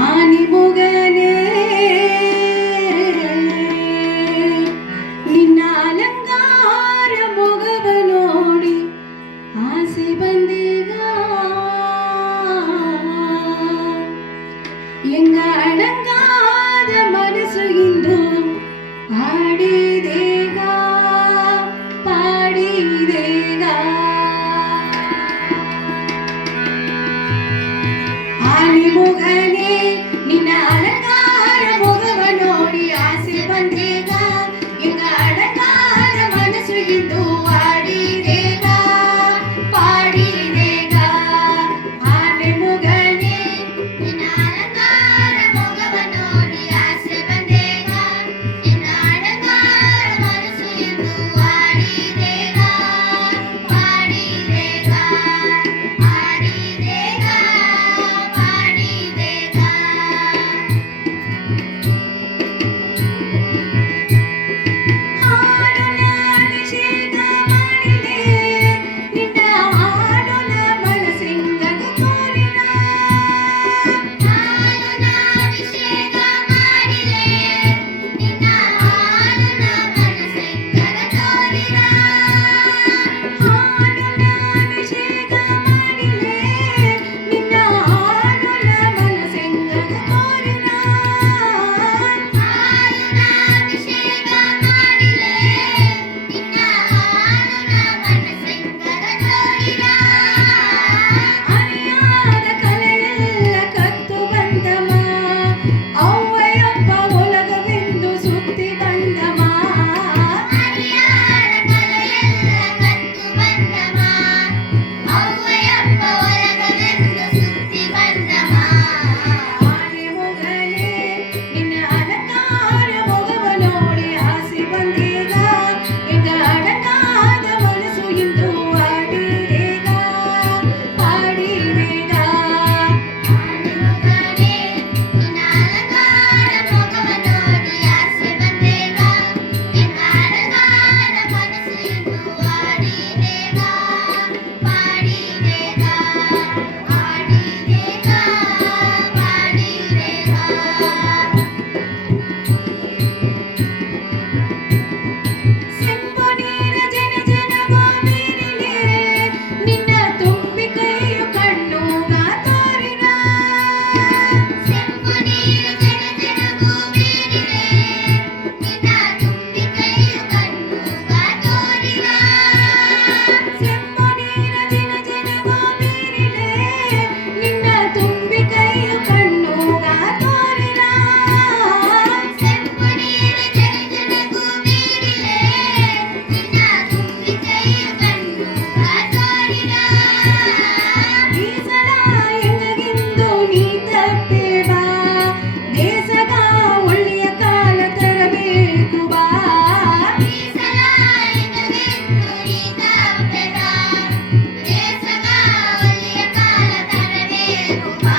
ಆನಿಮೊಗನೇ ನಿನ್ನ ಅಲಂಕಾರ ಮೊಗವ ನೋಡಿ ಆಸೆ ಬಂದೀಗ ಎಂಗ ಅಡಂಗಾದ ಮನಸ್ಸು ಇಂದು ಆಡಿದೇಗ ಪಾಡಿದೇಗ ಆನಿಮೊಗನೇ ನಿನ್ನ ಅಲಂಕಾರ ಮೊಗವ ನೋಡಿ ಆಸೆ ಬಂದೇಗ ಎಂಗ ಅಡಂಗಾದ ಮನಸ್ಸು ಇಂದು ಆಡಿದೇಗ ಪಾಡಿದೇಗ ಆನಿಮೊಗನೇ ನಿನ್ನ ಅಲಂಕಾರ ಮೊಗವ ನೋಡಿ ಆಸೆ ಬಂದೇಗ ಎಂಗ ಅಡಂಗಾದ ಮನಸ್ಸು ಇಂದು ಆಡಿದೇಗ ಪಾಡಿದೇಗ ಆಡಿದೇಗ ಪಾಡಿದೇಗ ಹಾಡುನ ಅಭಿಷೇಕ ಮಾಡಿದೆ ನಿನ್ನ ಹಾಡುನ ಮನಸ್ಸಿಂಗಗ ತೋರಿನ ಹಾಡುನ ಅಭಿಷೇಕ ಮಾಡಿದೆ ನಿನ್ನ ಹಾಡುನ ಮನಸ್ಸಿಂಗಗ ತೋರಿನ ಹಾಡುನ ಅಭಿಷೇಕ ಮಾಡಿದೆ ನಿನ್ನ ಹಾಡುನ ಮನಸ್ಸಿಂಗಗ ತೋರಿನ ಹಾಡುನ ಅಭಿಷೇಕ ಮಾಡಿದೆ ನಿನ್ನ ಹಾಡುನ ಮನಸ್ಸಿಂಗಗ ತೋರಿನ ಅರಿಯಾದ ಕಲೆಯೆಲ್ಲ ಕತ್ತು ಬಂದಮ ಅವ್ವಯೊಬ್ಬ ಒಲಗವೆಂದು ಸುತ್ತಿ ಬಂದಮ ಅರಿಯಾದ ಕಲೆಯೆಲ್ಲ ಕತ್ತು ಬಂದಮ ಅವ್ವಯೊಬ್ಬ ಒಲಗವೆಂದು ಸುತ್ತಿ ಬಂದಮ ಆನೆಮೊಗನೇ ನಿನ್ನ ಅಲಂಕಾರ ಮೊಗವ ನೋಡಿ ಆಸೆ ಬಂದೀಗ ಎಂಗ ಅಡಂಗಾದ ಮನಸ್ಸು ಇಂದು ಆಡಿದೇಗ ಪಾಡಿದೇಗ ಆನೆಮೊಗನೇ ನಿನ್ನ ಅಲಂಕಾರ ಮೊಗವ ನೋಡಿ ಆಸೆ ಬಂದೇಗ ಎಂಗ ಅಡಂಗಾದ ಮನಸ್ಸು ಇಂದು ಆಡಿದೇಗ ಪಾಡಿದೇಗ ಆಡಿದೇಗ ಪಾಡಿದೇಗ ಸೆಂಪು ನೀರ ಜನ ಜನವ ಮೀರಿಲೆ ನಿನ್ನ ತುಂಬಿ ಕೈಯು ಕಣ್ಣುಗ ತೋರಿನ ಸೆಂಪು ನೀರ ಜನ ಜನವ ಮೀರಿಲೆ ನಿನ್ನ ತುಂಬಿ ಕೈಯು ಕಣ್ಣುಗ ತೋರಿನ ಸೆಂಪು ನೀರ ಜನ ಜನವ ಮೀರಿಲೆ ನಿನ್ನ ತುಂಬಿ ಕೈಯು ಕಣ್ಣುಗ ತೋರಿನ ಸೆಂಪು ನೀರ ಜನ ಜನವ ಮೀರಿಲೆ ನಿನ್ನ ತುಂಬಿ ಕೈಯು ಕಣ್ಣುಗ ತೋರಿನ ಈ ಸಲ ಎಂಗಗಿಂದು ನೀ ತಪ್ಪೇವಾ ದೇಸಗ ಒಳ್ಳೆಯ ಕಾಲ ತರಬೇಕು ಬಾ ಈ ಸಲ ಎಂಗಗಿಂದು ನೀ ತಪ್ಪೇವಾ ದೇಸಗ ಒಳ್ಳೆಯ ಕಾಲ ತರಬೇಕು ಬಾ